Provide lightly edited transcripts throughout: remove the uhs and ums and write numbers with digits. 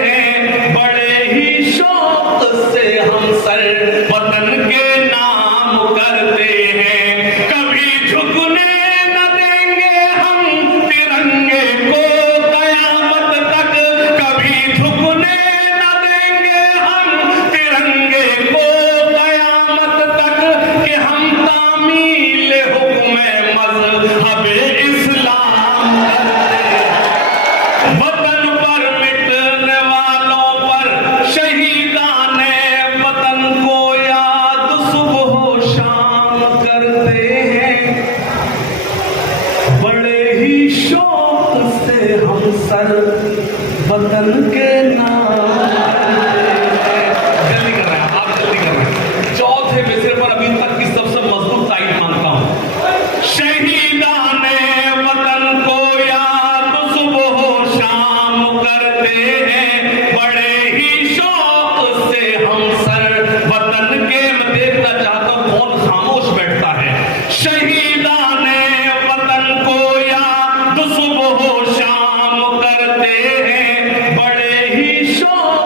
हैं, बड़े ही शौक से हम सर वतन के नाम करते हैं। कभी झुकने न देंगे हम तिरंगे को कयामत तक, कभी झुकने न देंगे हम तिरंगे को कयामत तक, कि हम तामील हुक्म मज़हब इस्लाम करते हैं। वतन पर मिटने वालों पर शहीदाने वतन को याद सुबह शाम करते हैं। बड़े ही शौक से हम सर वतन के नाम जल्दी कर रहे हैं, आप जल्दी कर रहे हैं। चौथे मिसरे पर अभी तक की सबसे मजबूत तारीफ मानता हूं। शहीदाने वतन को याद सुबह शाम करते हैं, बड़े ही शौक से हम सर वतन के। मैं देखना चाहता हूं कौन खामोश बैठता है। शहीदाने वतन को याद सुबह शाम करते हैं, बड़े ही शौक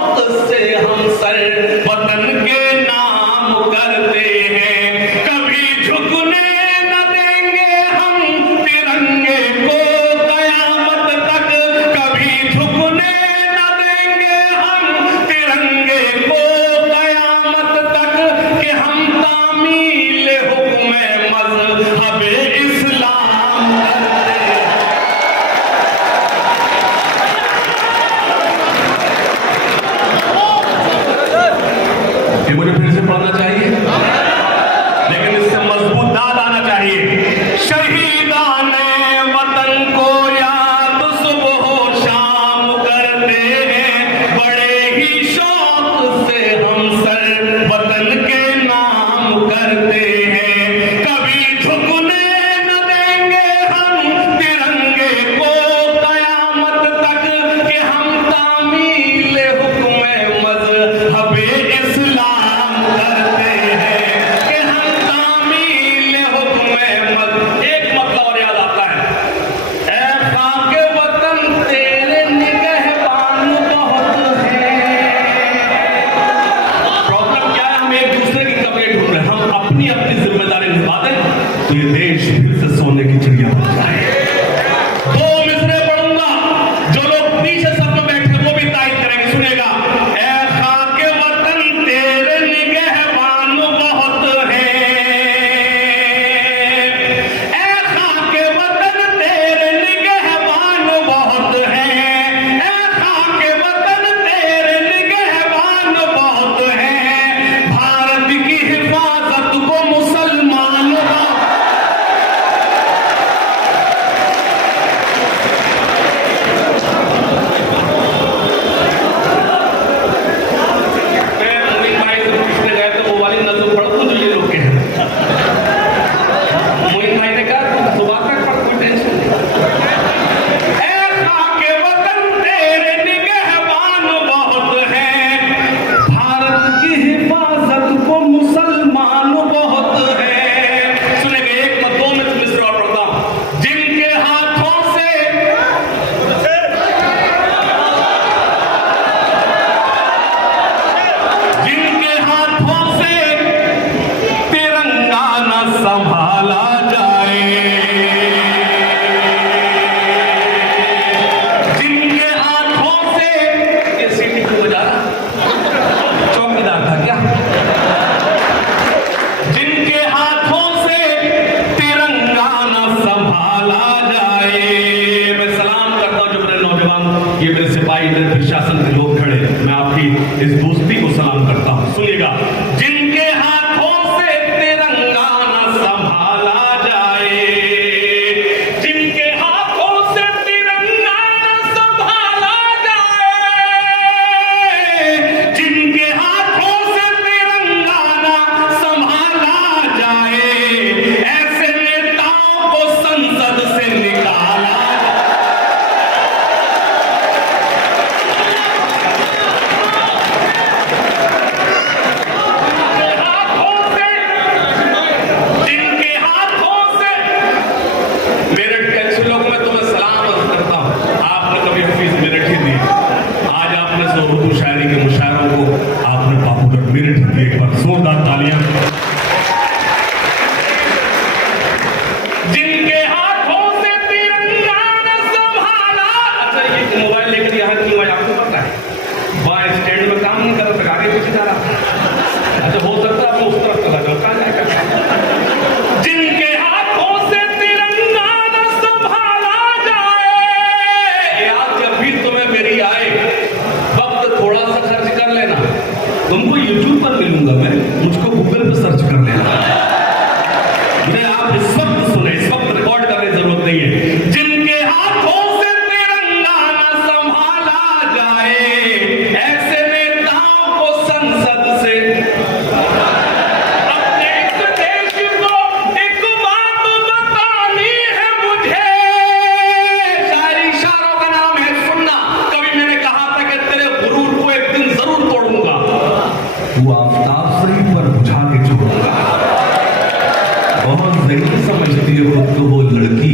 लड़की,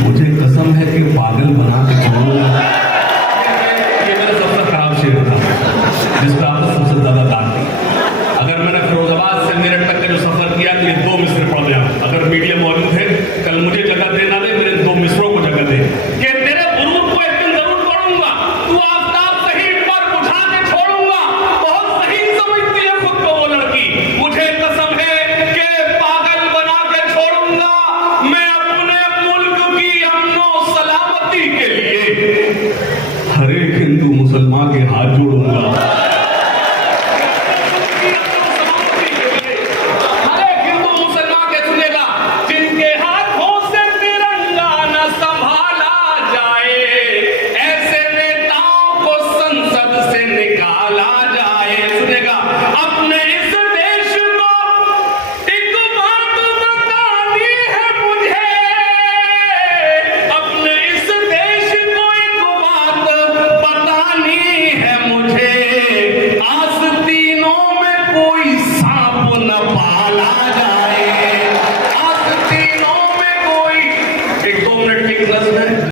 मुझे कसम है कि पागल बना के छोड़ूंगा। ये मेरा सबसे खराब शेर था, जिसका आपको सबसे ज्यादा दाग थी। अगर मैंने फिरोजाबाद से मेरठ तक का जो सफर किया तो ये 2 मिसरे पढ़ गया। अगर मीडिया मौजूद है, कल मुझे जगह देना दे, मेरे 2 मिसरों को जगह दे कि तेरे बुरूद को एक दिन जरूर पढ़ूंगा, तू आफ्ताब सही पर बुझा के छोड़ूंगा। बहुत सही समझती है खुद को वो लड़की, मुझे कसम है कि पागल बना के छोड़ूंगा। मैं अपने मुल्क की अमनो सलामती के लिए हर एक हिंदू मुसलमान के हाथ जोड़ूंगा। निकाला जाए, सुनेगा अपने इस